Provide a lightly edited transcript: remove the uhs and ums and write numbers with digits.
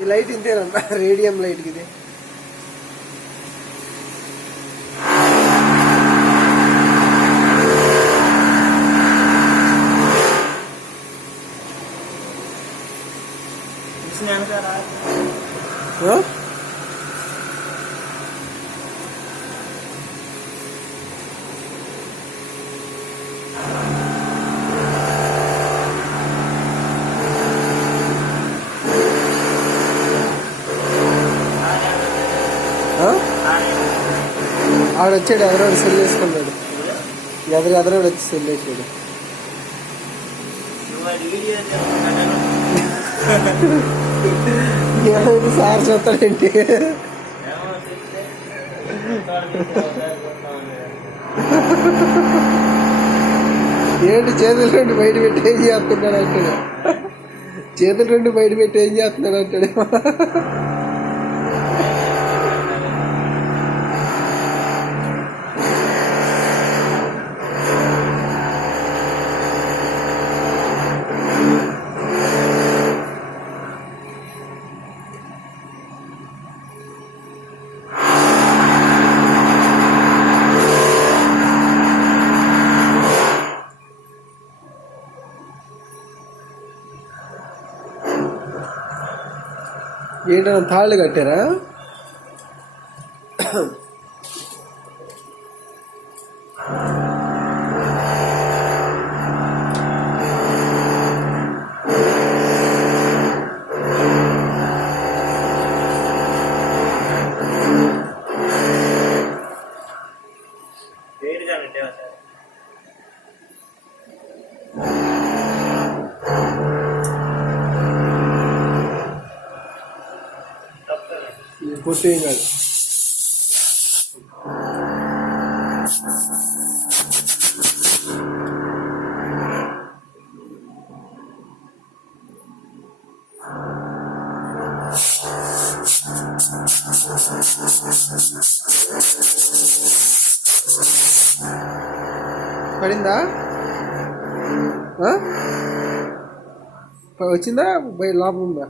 ఈ light ఇంతేనంట, radium light ఇది. ఆడొచ్చాడు, ఎదరోడు cell వేసుకున్నాడు. ఎదరోడు వచ్చి సెల్ వేసాడు. సార్ చూస్తాడేంటి? ఏంటి చేతులు రెండు బయట పెట్టి ఏం చేస్తున్నాడు అంటాడు. చేతులు రెండు బయట పెట్టి ఏం చేస్తున్నాడు అంటాడు. ఏంటన్నా తాళ్ళు కట్టారా? కొట్టేం కాదు. పడిందా? వచ్చిందా? లోపల ఉందా?